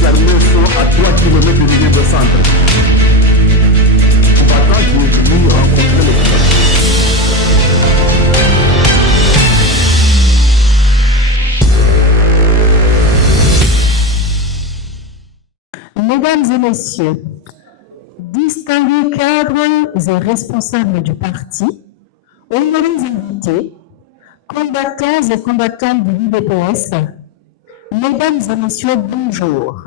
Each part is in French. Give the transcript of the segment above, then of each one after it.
les armées sont à 3 km du milieu de centre. Combattant qui est venu rencontrer le Mesdames et messieurs, distingués cadres et responsables du parti, honorés invités, combattants et combattantes de l'UDPS, mesdames et messieurs, bonjour.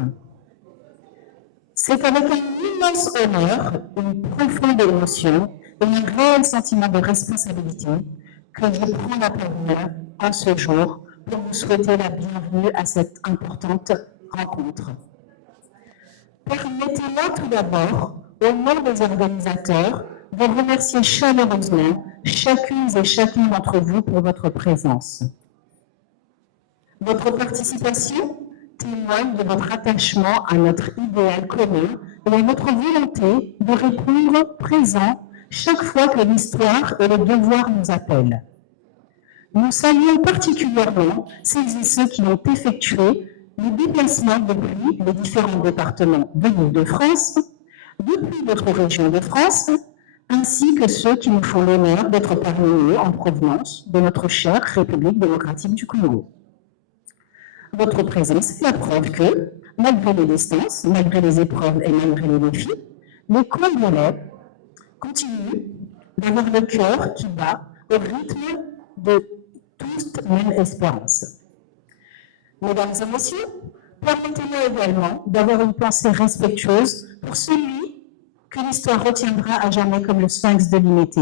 C'est avec un immense honneur, une profonde émotion et un réel sentiment de responsabilité que je prends la parole en ce jour pour vous souhaiter la bienvenue à cette importante rencontre. Permettez-moi tout d'abord, au nom des organisateurs, de remercier chaleureusement chacune et chacun d'entre vous pour votre présence. Votre participation témoigne de votre attachement à notre idéal commun et à notre volonté de répondre présent chaque fois que l'histoire et le devoir nous appellent. Nous saluons particulièrement celles et ceux qui ont effectué les déplacements depuis les différents départements de l'Île-de-France, depuis d'autres régions de France, ainsi que ceux qui nous font l'honneur d'être parmi eux en provenance de notre chère République démocratique du Congo. Votre présence est la preuve que, malgré les distances, malgré les épreuves et malgré les défis, les Congolais continuent d'avoir le cœur qui bat au rythme de toute même espérance. Mesdames et messieurs, permettez-moi également d'avoir une pensée respectueuse pour celui que l'histoire retiendra à jamais comme le sphinx de l'unité,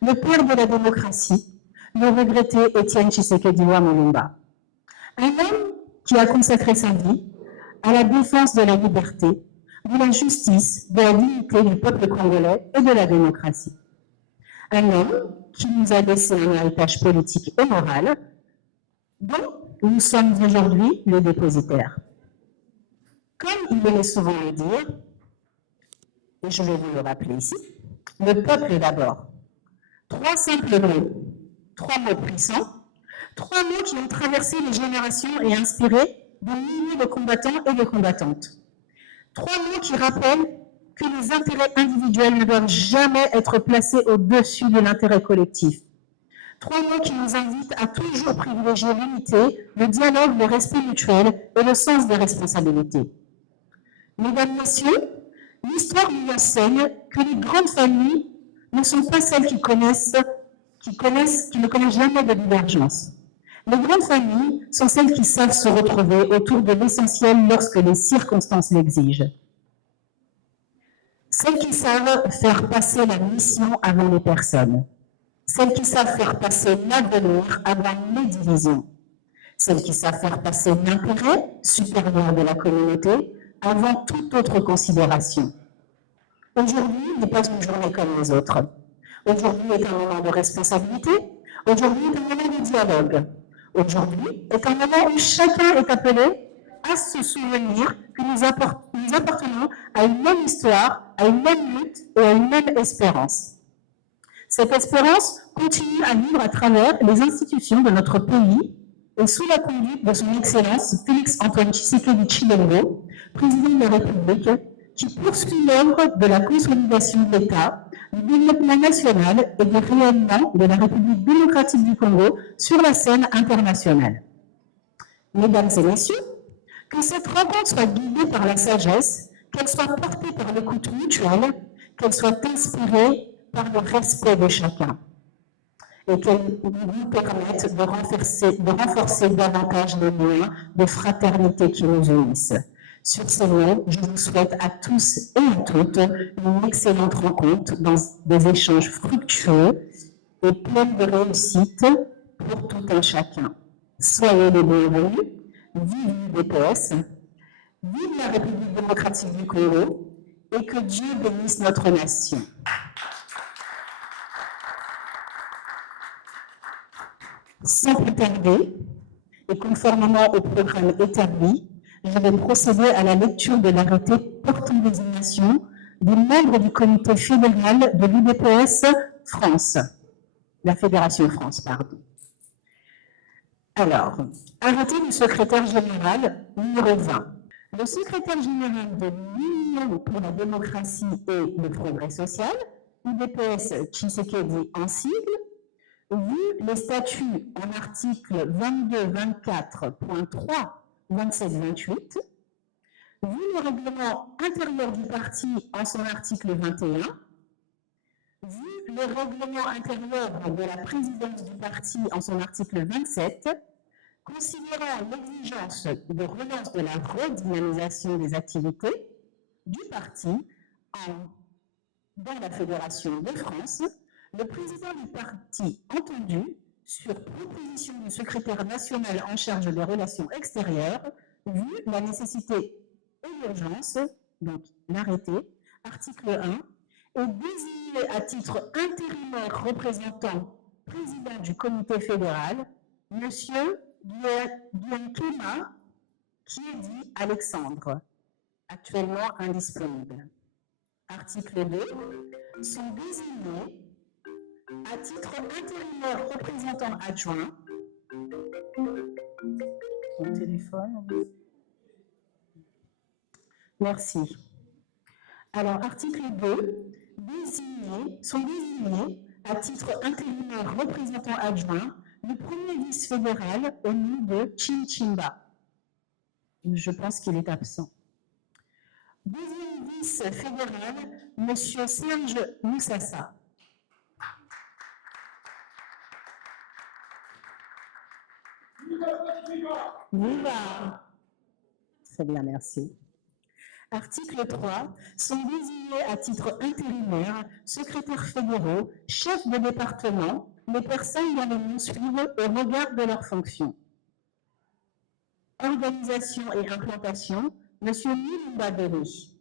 le père de la démocratie, le regretté Étienne Tshisekedi Lumumba. Un homme qui a consacré sa vie à la défense de la liberté, de la justice, de la dignité du peuple congolais et de la démocratie. Un homme qui nous a laissé un héritage politique et moral dont nous sommes aujourd'hui les dépositaires. Comme il aimait souvent le dire, et je vais vous le rappeler ici, le peuple est d'abord. 3 simples mots, 3 mots puissants, 3 mots qui ont traversé les générations et inspiré des milliers de combattants et de combattantes. 3 mots qui rappellent que les intérêts individuels ne doivent jamais être placés au-dessus de l'intérêt collectif. 3 mots qui nous invitent à toujours privilégier l'unité, le dialogue, le respect mutuel et le sens des responsabilités. Mesdames, Messieurs, l'histoire nous enseigne que les grandes familles ne sont pas celles qui ne connaissent jamais de divergence. Les grandes familles sont celles qui savent se retrouver autour de l'essentiel lorsque les circonstances l'exigent. Celles qui savent faire passer la mission avant les personnes. Celles qui savent faire passer l'avenir avant les divisions. Celles qui savent faire passer l'intérêt supérieur de la communauté avant toute autre considération. Aujourd'hui n'est pas une journée comme les autres. Aujourd'hui est un moment de responsabilité. Aujourd'hui est un moment de dialogue. Aujourd'hui est un moment où chacun est appelé à se souvenir que nous appartenons à une même histoire, à une même lutte et à une même espérance. Cette espérance continue à vivre à travers les institutions de notre pays et sous la conduite de son Excellence Félix-Antoine Tshisekedi Tshilombo, président de la République, qui poursuit l'œuvre de la consolidation de l'État, du développement national et du rayonnement de la République démocratique du Congo sur la scène internationale. Mesdames et messieurs, que cette rencontre soit guidée par la sagesse, qu'elle soit portée par l'écoute mutuelle, qu'elle soit inspirée par le respect de chacun et qu'elle nous permette de renforcer davantage les liens de fraternité qui nous unissent. Sur ces mots, je vous souhaite à tous et à toutes une excellente rencontre dans des échanges fructueux et pleins de réussite pour tout un chacun. Soyez les bienvenus, vive l'UDPS, vive la République démocratique du Congo et que Dieu bénisse notre nation. Sans plus tarder, et conformément au programme établi, je vais procéder à la lecture de l'arrêté portant désignation des membres du comité fédéral de l'UDPS France, la Fédération France, pardon. Alors, arrêté du secrétaire général numéro 20. le secrétaire général de l'Union pour la démocratie et le progrès social, UDPS Tshisekedi en sigle, vu les statuts en article 22, 24.3, 27, 28, vu le règlement intérieur du parti en son article 21, vu le règlement intérieur de la présidence du parti en son article 27, considérant l'exigence de relance de la redynamisation des activités du parti dans la Fédération de France, le président du parti entendu, sur proposition du secrétaire national en charge des relations extérieures, vu la nécessité et l'urgence, donc l'arrêté, article 1, est désigné à titre intérimaire représentant président du comité fédéral, M. Guyankema Kiedi Alexandre, actuellement indisponible. Article 2, sont désignés à titre intérimaire représentant adjoint. Mon téléphone. Merci. Alors, article 2, sont désignés à titre intérimaire représentant adjoint le premier vice-fédéral au nom de Chinchimba. Je pense qu'il est absent. Deuxième vice-fédéral, M. Serge Moussassa. Viva! Très bien, merci. Article 3, sont désignés à titre intérimaire, secrétaires fédéraux, chefs de département, les personnes dont les noms suivent au regard de leurs fonctions. Organisation et implantation, M. Milumba Denis.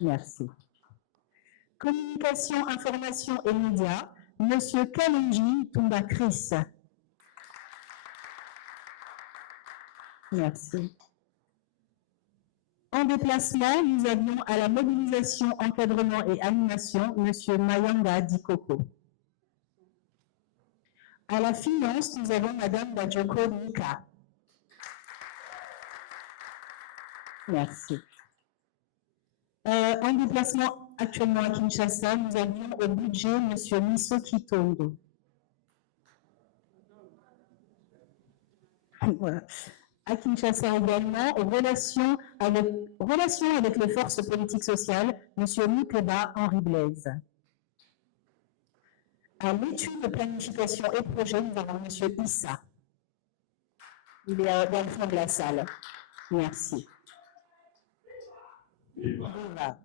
Merci. Communication, information et médias, M. Kalonji Tumba Chris. Merci. En déplacement, nous avions à la mobilisation, encadrement et animation, M. Mayanga Dikoko. À la finance, nous avons Mme Bajoko Nika. Merci. En déplacement actuellement à Kinshasa, nous avions au budget M. Miso Kitondo. Voilà. À Kinshasa également, relation avec les forces politiques sociales, M. Nikeba Henri Blaise. À l'étude de planification et projet, nous avons M. Issa. Il est dans le fond de la salle. Merci. Voilà.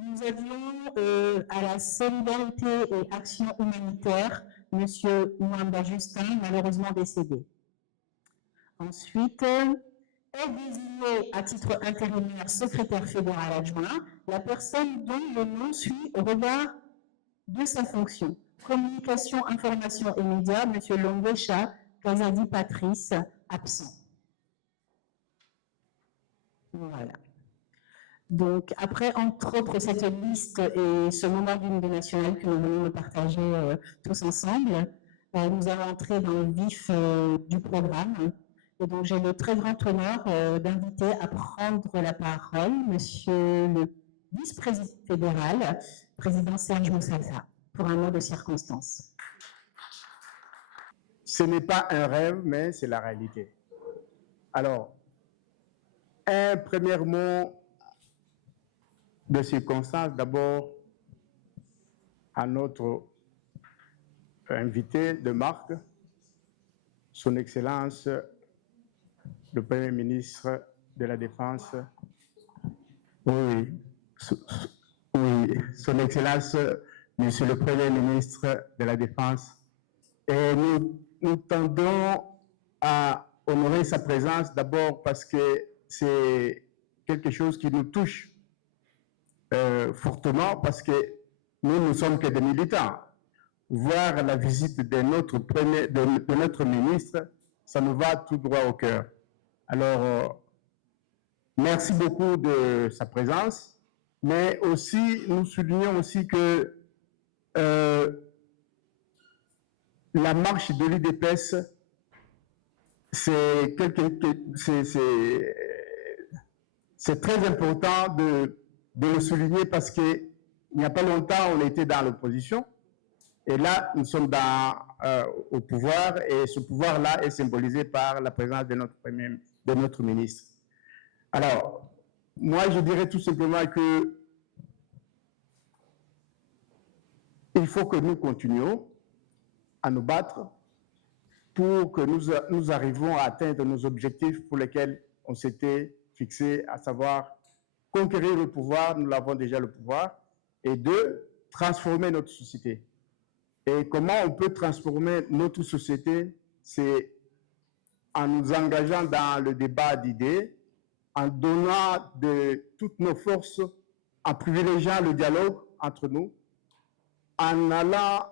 Nous avions à la solidarité et action humanitaire, M. Mwamba Justin, malheureusement décédé. Ensuite, est désigné à titre intérimaire secrétaire fédéral adjoint la personne dont le nom suit au regard de sa fonction. Communication, information et médias, M. Longwecha Kazadi Patrice, absent. Voilà. Donc, après, entre autres, cette liste et ce moment d'unité nationale que nous venons de partager tous ensemble, nous allons entrer dans le vif du programme. Et donc, j'ai le très grand honneur d'inviter à prendre la parole Monsieur le vice-président fédéral, président Serge Moussassa, pour un mot de circonstance. Ce n'est pas un rêve, mais c'est la réalité. Alors, un premier mot de circonstance, d'abord à notre invité de marque, Son Excellence le Premier ministre de la Défense, oui, Son Excellence, Monsieur le Premier ministre de la Défense, et nous tendons à honorer sa présence d'abord parce que c'est quelque chose qui nous touche fortement, parce que nous ne sommes que des militants. Voir la visite de notre ministre, ça nous va tout droit au cœur. Alors, merci beaucoup de sa présence, mais aussi, nous soulignons aussi que la marche de l'UDPS c'est très important de le souligner parce qu'il n'y a pas longtemps, on était dans l'opposition. Et là, nous sommes au pouvoir et ce pouvoir-là est symbolisé par la présence de notre ministre. Alors, moi, je dirais tout simplement que il faut que nous continuions à nous battre pour que nous arrivions à atteindre nos objectifs pour lesquels on s'était fixé, à savoir conquérir le pouvoir, nous l'avons déjà le pouvoir, et deux, transformer notre société. Et comment on peut transformer notre société? C'est en nous engageant dans le débat d'idées, en donnant de toutes nos forces, en privilégiant le dialogue entre nous, en allant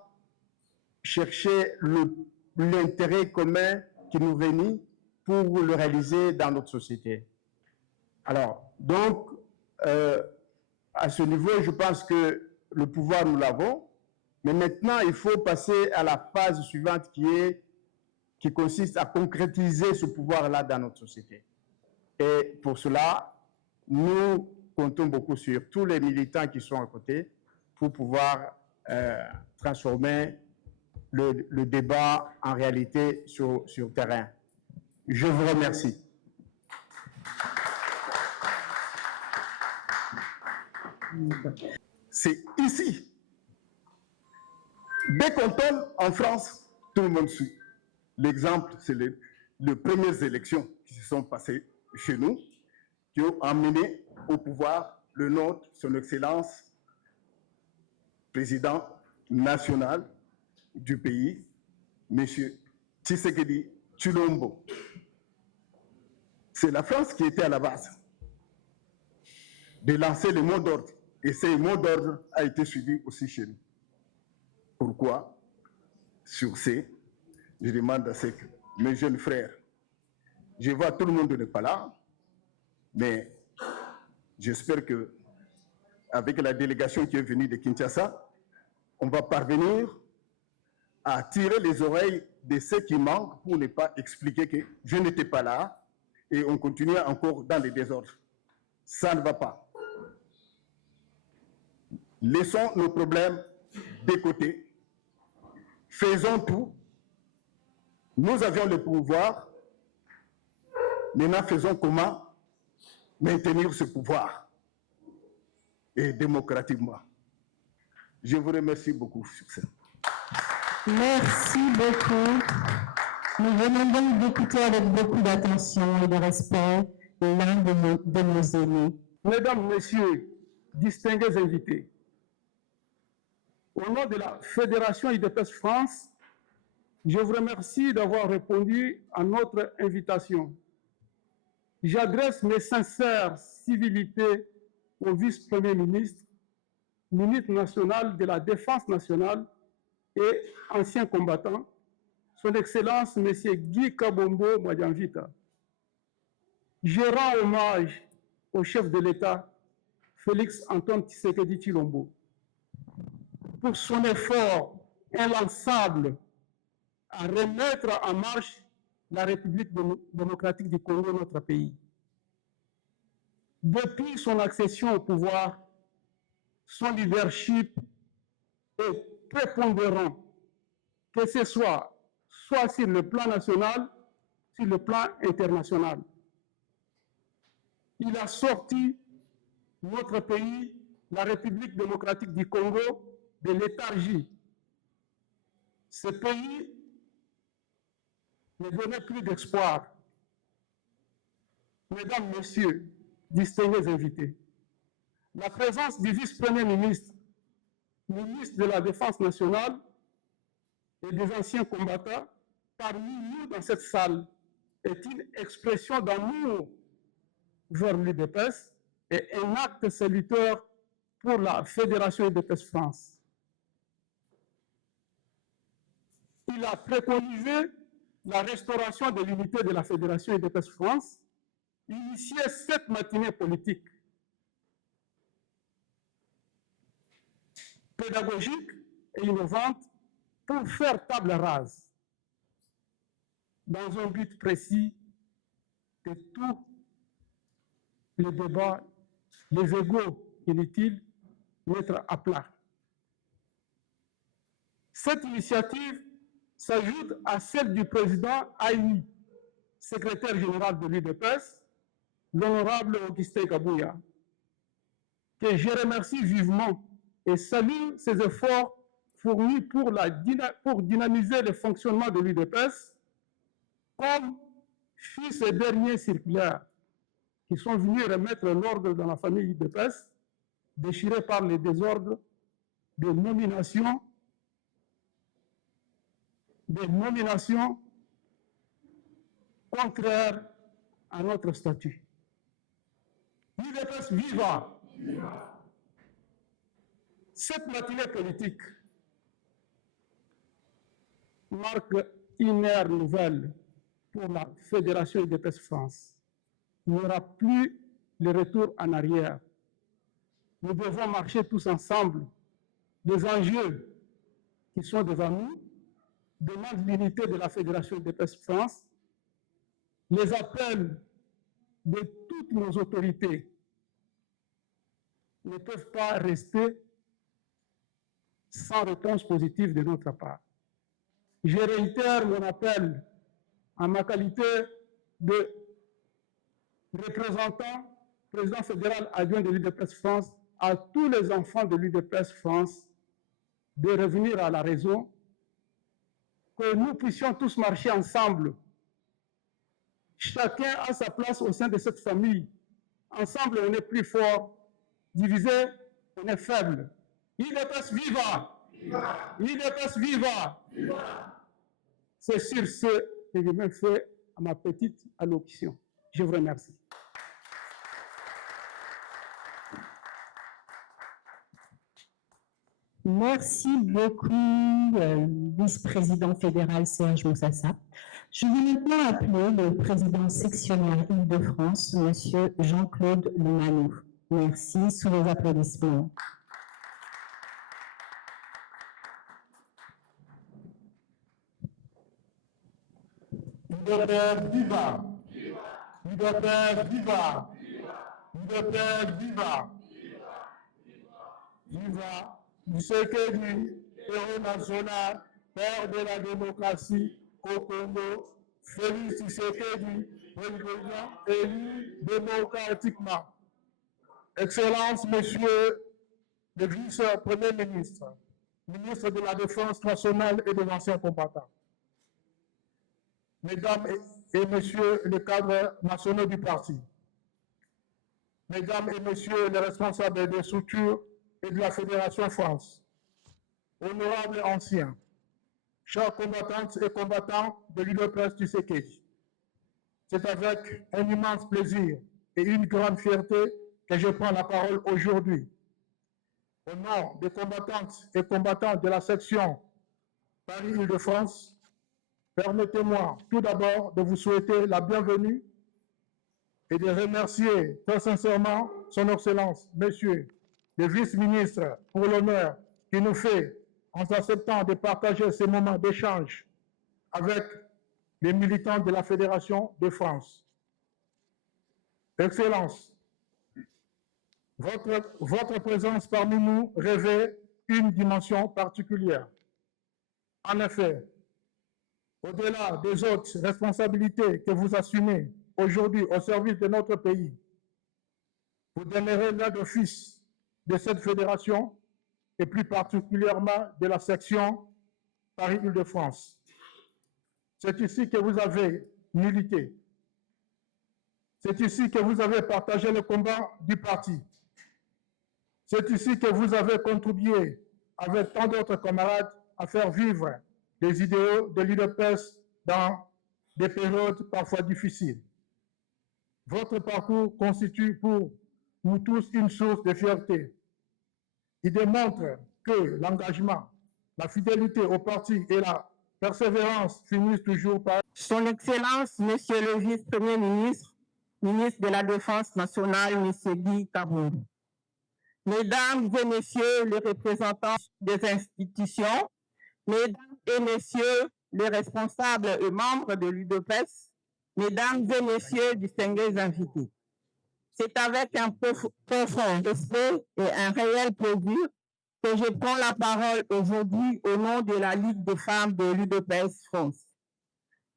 chercher l'intérêt commun qui nous réunit pour le réaliser dans notre société. Alors, donc, à ce niveau, je pense que le pouvoir, nous l'avons, mais maintenant, il faut passer à la phase suivante qui consiste à concrétiser ce pouvoir-là dans notre société. Et pour cela, nous comptons beaucoup sur tous les militants qui sont à côté pour pouvoir transformer le débat en réalité sur terrain. Je vous remercie. C'est ici. Dès qu'on tombe en France, tout le monde suit. L'exemple, c'est les premières élections qui se sont passées chez nous, qui ont amené au pouvoir le nôtre, son Excellence, président national du pays, M. Tshisekedi Tshilombo. C'est la France qui était à la base de lancer le mot d'ordre. Et ce mot d'ordre a été suivi aussi chez nous. Pourquoi? Sur ce, je demande à mes jeunes frères, je vois tout le monde n'est pas là, mais j'espère que avec la délégation qui est venue de Kinshasa, on va parvenir à tirer les oreilles de ceux qui manquent pour ne pas expliquer que je n'étais pas là et on continue encore dans les désordres. Ça ne va pas. Laissons nos problèmes de côté. Faisons tout. Nous avions le pouvoir. Maintenant, faisons comment maintenir ce pouvoir et démocratiquement. Je vous remercie beaucoup sur ça. Merci beaucoup. Nous venons donc d'écouter avec beaucoup d'attention et de respect l'un de nos aînés. Mesdames, Messieurs, distingués invités, au nom de la Fédération UDPS France, je vous remercie d'avoir répondu à notre invitation. J'adresse mes sincères civilités au vice-premier ministre, ministre national de la Défense nationale et ancien combattant, son Excellence M. Guy Kabombo Madianvita. Je rends hommage au chef de l'État, Félix Antoine Tshisekedi Tshilombo, pour son effort inlassable à remettre en marche la République démocratique du Congo, notre pays. Depuis son accession au pouvoir, son leadership est prépondérant, que ce soit sur le plan national, sur le plan international. Il a sorti notre pays, la République démocratique du Congo, de léthargie. Ce pays ne donnait plus d'espoir. Mesdames, Messieurs, distingués invités, la présence du vice-premier ministre, ministre de la Défense nationale et des anciens combattants parmi nous dans cette salle est une expression d'amour vers l'UDPS et un acte salutaire pour la Fédération UDPS France. Il a préconisé la restauration de l'unité de la Fédération UDPS France, initié cette matinée politique pédagogique et innovante pour faire table rase dans un but précis de tous les débats, les égos inutiles, mettre à plat. Cette initiative s'ajoute à celle du président Aïni, secrétaire général de l'UDPS, l'honorable Augustin Kabouya, que je remercie vivement et salue ses efforts fournis pour dynamiser le fonctionnement de l'UDPS, comme fit ces derniers circulaires qui sont venus remettre l'ordre dans la famille UDPS, déchirée par les désordres de nomination, contraires à notre statut. L'UDPS viva! Cette matinée politique marque une ère nouvelle pour la Fédération UDPS France. Il n'y aura plus le retour en arrière. Nous devons marcher tous ensemble. Les enjeux qui sont devant nous demandent l'unité de la Fédération UDPS France. Les appels de toutes nos autorités ne peuvent pas rester sans réponse positive de notre part. Je réitère mon appel en ma qualité de représentant, président fédéral adjoint de l'UDPS France, à tous les enfants de l'UDPS France de revenir à la raison, que nous puissions tous marcher ensemble. Chacun a sa place au sein de cette famille. Ensemble, on est plus fort. Divisé, on est faible. UDPS viva! UDPS viva! C'est sur ce que je me fais à ma petite allocution. Je vous remercie. Merci beaucoup, vice-président fédéral Serge Moussassa. Je vais maintenant appeler le président sectionnaire Île-de-France, monsieur Jean-Claude Lemanou. Merci, sous les applaudissements. UDPS viva! UDPS viva! UDPS viva! Viva Tshisekedi, héros national, père de la démocratie au Congo, Félix Tshisekedi, président élu démocratiquement. Excellences, Messieurs le vice-premier ministre, ministre de la Défense nationale et des anciens combattants, Mesdames et Messieurs les cadres nationaux du parti, Mesdames et Messieurs les responsables des structures et de la Fédération France, honorables anciens, chers combattantes et combattants de l'UDPS Tshisekedi, c'est avec un immense plaisir et une grande fierté que je prends la parole aujourd'hui. Au nom des combattantes et combattants de la section Paris-Île-de-France, permettez-moi tout d'abord de vous souhaiter la bienvenue et de remercier très sincèrement son Excellence, Monsieur le vice-ministre, pour l'honneur qu'il nous fait en acceptant de partager ces moments d'échange avec les militants de la Fédération de France. Excellence, votre présence parmi nous revêt une dimension particulière. En effet, au-delà des autres responsabilités que vous assumez aujourd'hui au service de notre pays, vous demeurez l'un d'office de cette fédération et plus particulièrement de la section Paris-Île-de-France. C'est ici que vous avez milité. C'est ici que vous avez partagé le combat du parti. C'est ici que vous avez contribué avec tant d'autres camarades à faire vivre les idéaux de l'UDPS dans des périodes parfois difficiles. Votre parcours constitue pour nous tous une source de fierté. Il démontre que l'engagement, la fidélité au parti et la persévérance finissent toujours par... Son Excellence, Monsieur le Vice-Premier ministre, ministre de la Défense nationale, M. Guy Kabour. Mesdames et Messieurs les représentants des institutions, Mesdames et Messieurs les responsables et membres de l'UDPS, mesdames et messieurs distingués invités. C'est avec un profond respect et un réel plaisir que je prends la parole aujourd'hui au nom de la Ligue des femmes de l'UDPS France.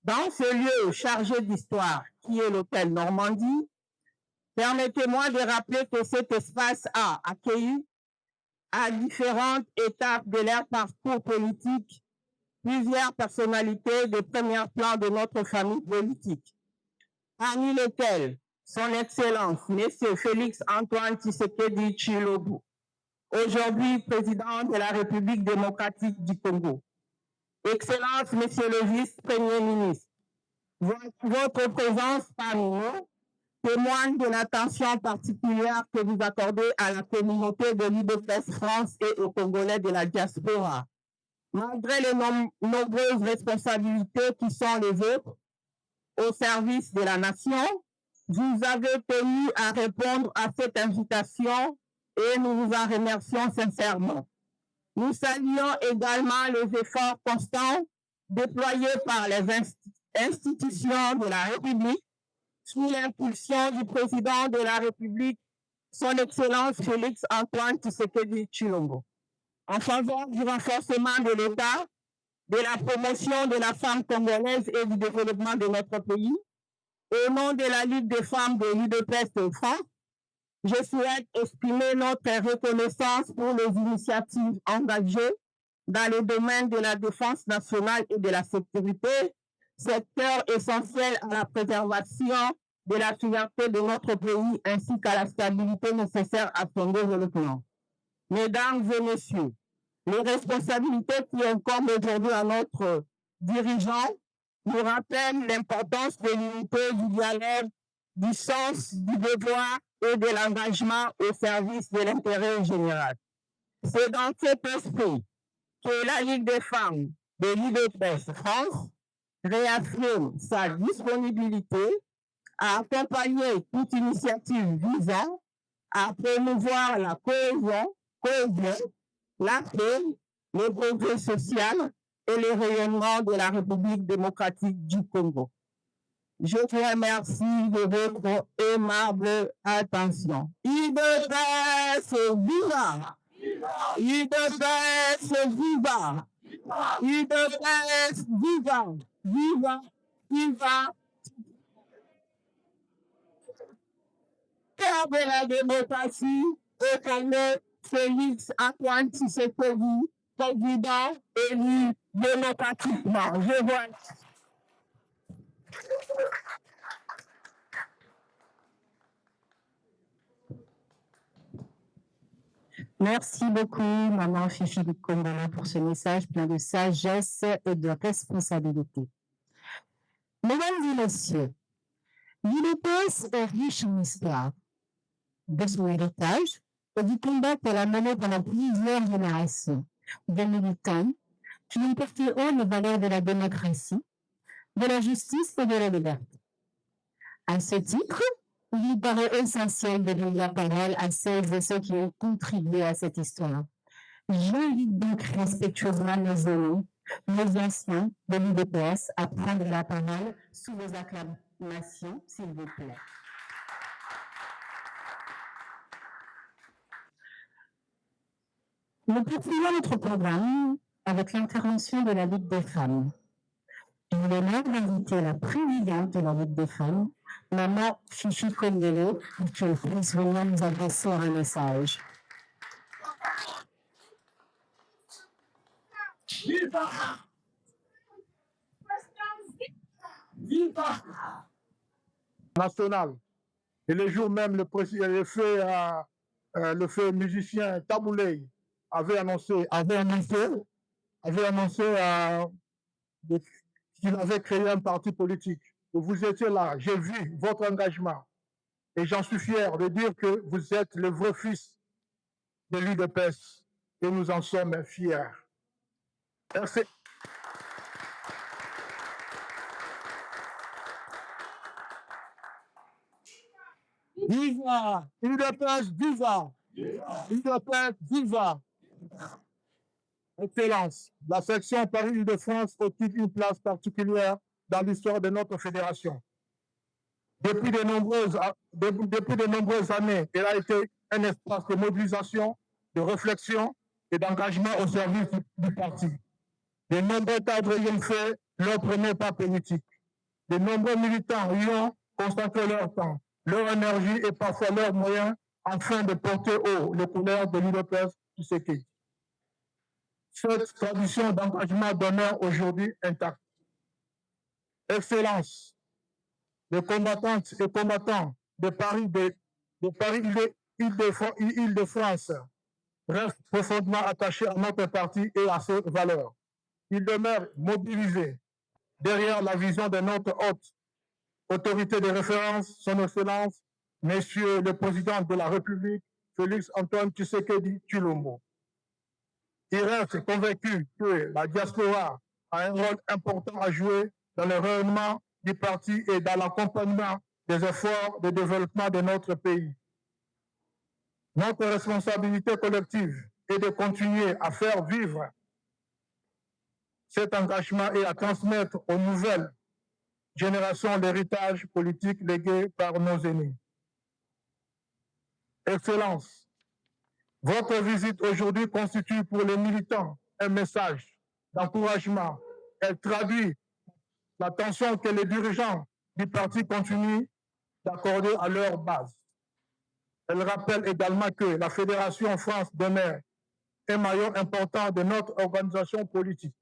Dans ce lieu chargé d'histoire qui est l'hôtel Normandie, permettez-moi de rappeler que cet espace a accueilli à différentes étapes de leur parcours politique plusieurs personnalités de premier plan de notre famille politique, parmi lesquelles son Excellence, M. Félix-Antoine Tshisekedi Tshilombo, aujourd'hui président de la République démocratique du Congo. Excellence, Monsieur le Vice-Premier ministre, votre présence parmi nous témoigne de l'attention particulière que vous accordez à la communauté de l'UDPS France et aux Congolais de la diaspora. Malgré les nombreuses responsabilités qui sont les vôtres au service de la nation, vous avez tenu à répondre à cette invitation et nous vous en remercions sincèrement. Nous saluons également les efforts constants déployés par les institutions de la République sous l'impulsion du président de la République, son Excellence Félix-Antoine Tshisekedi Tshilombo, en faveur du renforcement de l'État, de la promotion de la femme congolaise et du développement de notre pays. Au nom de la Ligue des femmes de l'UDPS de France, je souhaite exprimer notre reconnaissance pour les initiatives engagées dans le domaine de la défense nationale et de la sécurité, secteur essentiel à la préservation de la souveraineté de notre pays ainsi qu'à la stabilité nécessaire à son développement. Mesdames et messieurs, les responsabilités qui incombent aujourd'hui à notre dirigeant nous rappellent l'importance de l'unité, du dialogue, du sens du devoir et de l'engagement au service de l'intérêt général. C'est dans cet esprit que la Ligue des femmes de l'UDPS France réaffirme sa disponibilité à accompagner toute initiative visant à promouvoir la cohésion, la paix, le progrès social et le rayonnement de la République démocratique du Congo. Je vous remercie de votre aimable attention. UDPS viva! UDPS viva! UDPS viva! Viva! Viva! Père de la démocratie, au Congo, Félix-Antoine Tshisekedi, président élu démocratiquement. Je vois. Merci beaucoup, Maman Fifi Kombola, pour ce message plein de sagesse et de responsabilité. Mesdames et messieurs, l'UDPS est riche en histoire, de son héritage et du combat qu'elle a mené pendant plusieurs générations, des militants qui ont porté haut les valeurs de la démocratie, de la justice et de la liberté. À ce titre, il lui paraît essentiel de donner la parole à celles et ceux qui ont contribué à cette histoire. J'invite donc respectueusement nos amis, nos anciens de l'UDPS à prendre la parole sous vos acclamations, s'il vous plaît. Nous poursuivons notre programme avec l'intervention de la Ligue des femmes. J'ai l'honneur d'inviter la présidente de la Ligue des femmes, Maman Fifi Kombola, pour qu'elle puisse venir nous adresser un message. Viva! Viva! National. Et le jour même, le feu musicien Tabouley avait annoncé qu'il avait créé un parti politique. Vous étiez là, j'ai vu votre engagement. Et j'en suis fier de dire que vous êtes le vrai fils de l'UDPS. Et nous en sommes fiers. Merci. Viva! UDPS, viva! UDPS, viva! Excellence, la section Paris-Île-de-France occupe une place particulière dans l'histoire de notre fédération. Depuis de nombreuses années, elle a été un espace de mobilisation, de réflexion et d'engagement au service du parti. De nombreux cadres y ont fait leur premier pas politique. De nombreux militants y ont consacré leur temps, leur énergie et parfois leurs moyens afin de porter haut les couleurs de l'UDPS Tshisekedi. Cette tradition d'engagement demeure aujourd'hui intacte. Excellence, les combattantes et combattants de Île-de-France restent profondément attachés à notre parti et à ses valeurs. Ils demeurent mobilisés derrière la vision de notre haute autorité de référence, son Excellence, Monsieur le Président de la République, Félix Antoine Tshisekedi Tshilombo. Ils restent convaincus que la diaspora a un rôle important à jouer dans le rayonnement du parti et dans l'accompagnement des efforts de développement de notre pays. Notre responsabilité collective est de continuer à faire vivre cet engagement et à transmettre aux nouvelles générations l'héritage politique légué par nos aînés. Excellence, votre visite aujourd'hui constitue pour les militants un message d'encouragement. Elle traduit l'attention que les dirigeants du parti continuent d'accorder à leur base. Elle rappelle également que la Fédération France demeure un maillon important de notre organisation politique.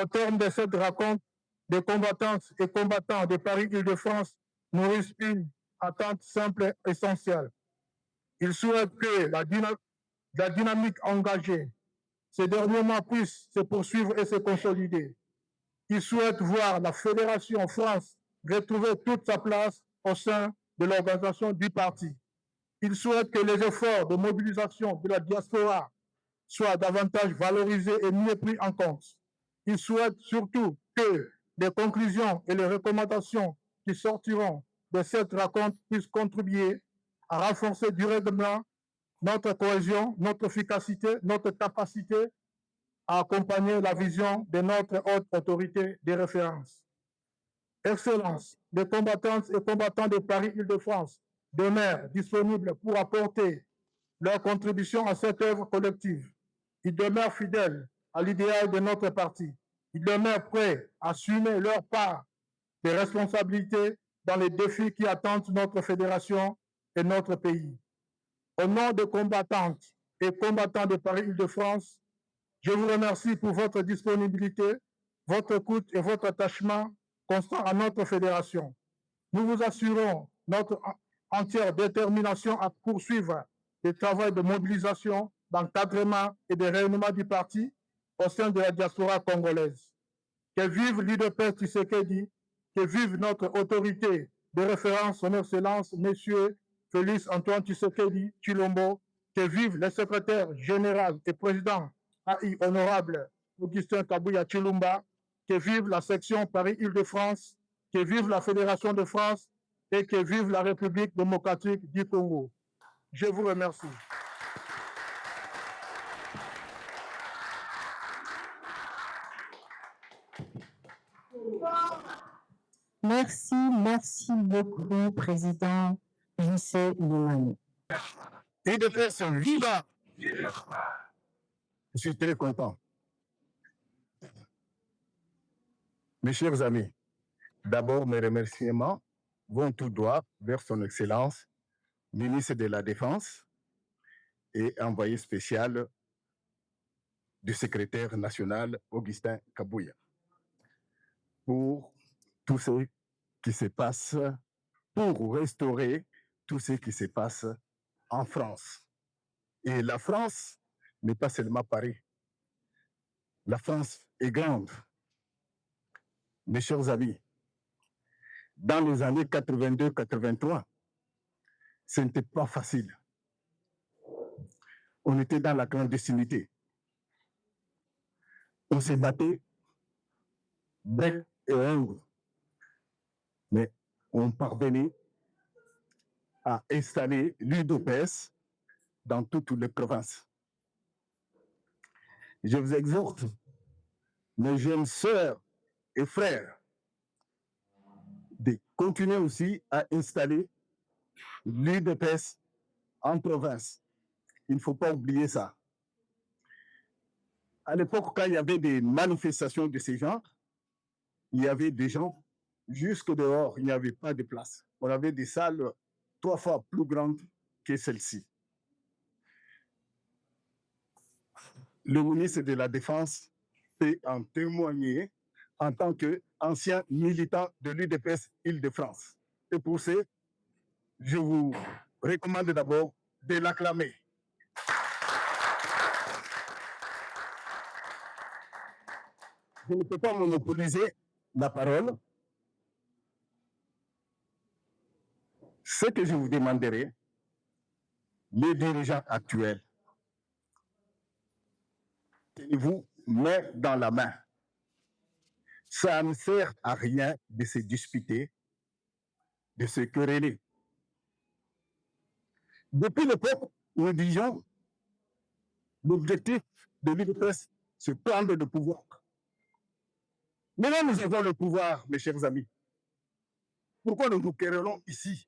Au terme de cette rencontre, des combattantes et combattants de Paris-Île-de-France nourrissent une attente simple et essentielle. Ils souhaitent que la dynamique engagée ces derniers mois puisse se poursuivre et se consolider. Ils souhaitent voir la Fédération France retrouver toute sa place au sein de l'organisation du parti. Ils souhaitent que les efforts de mobilisation de la diaspora soient davantage valorisés et mieux pris en compte. Ils souhaitent surtout que les conclusions et les recommandations qui sortiront de cette rencontre puissent contribuer à renforcer durablement notre cohésion, notre efficacité, notre capacité à accompagner la vision de notre haute autorité de référence. Excellence, les combattantes et combattants de Paris-Île-de-France demeurent disponibles pour apporter leur contribution à cette œuvre collective. Ils demeurent fidèles à l'idéal de notre parti. Ils demeurent prêts à assumer leur part de responsabilité dans les défis qui attendent notre fédération et notre pays. Au nom des combattantes et combattants de Paris-Île-de-France, je vous remercie pour votre disponibilité, votre écoute et votre attachement constant à notre fédération. Nous vous assurons notre entière détermination à poursuivre le travail de mobilisation, d'encadrement et de rayonnement du parti au sein de la diaspora congolaise. Que vive l'UDPS Tshisekedi, que vive notre autorité de référence, son Excellence, Monsieur Félix Antoine Tshisekedi Tshilombo, que vive le secrétaire général et président AI honorable Augustin Kabuya Tshilumba, que vive la section Paris-Île-de-France, que vive la Fédération de France et que vive la République démocratique du Congo. Je vous remercie. Merci beaucoup, Président J.C. Limani. Et de faire ce viva. Je suis très content. Mes chers amis, d'abord mes remerciements vont tout droit vers son Excellence, ministre de la Défense et envoyé spécial du secrétaire national Augustin Kabuya pour tout ce qui se passe, pour restaurer tout ce qui se passe en France. Et la France n'est pas seulement Paris. La France est grande. Mes chers amis, dans les années 82-83, ce n'était pas facile. On était dans la clandestinité. On s'est battu bec et ongles. Mais on parvenait à installer l'UDPS dans toutes les provinces. je vous exhorte, mes jeunes sœurs et frères, de continuer aussi à installer l'UDPS en province. Il ne faut pas oublier ça. À l'époque, quand il y avait des manifestations de ces genres, il y avait des gens jusque dehors, il n'y avait pas de place. On avait des salles 3 fois plus grandes que celle-ci. Le ministre de la Défense peut en témoigner en tant qu'ancien militant de l'UDPS Île-de-France. Et pour ce, je vous recommande d'abord de l'acclamer. Je ne peux pas monopoliser la parole. Ce que je vous demanderai, les dirigeants actuels, tenez-vous main dans la main. Ça ne sert à rien de se disputer, de se quereller. Depuis l'époque, nous disions l'objectif de l'UDPS, c'est prendre le pouvoir. Maintenant, nous avons le pouvoir, mes chers amis. Pourquoi nous nous querellons ici?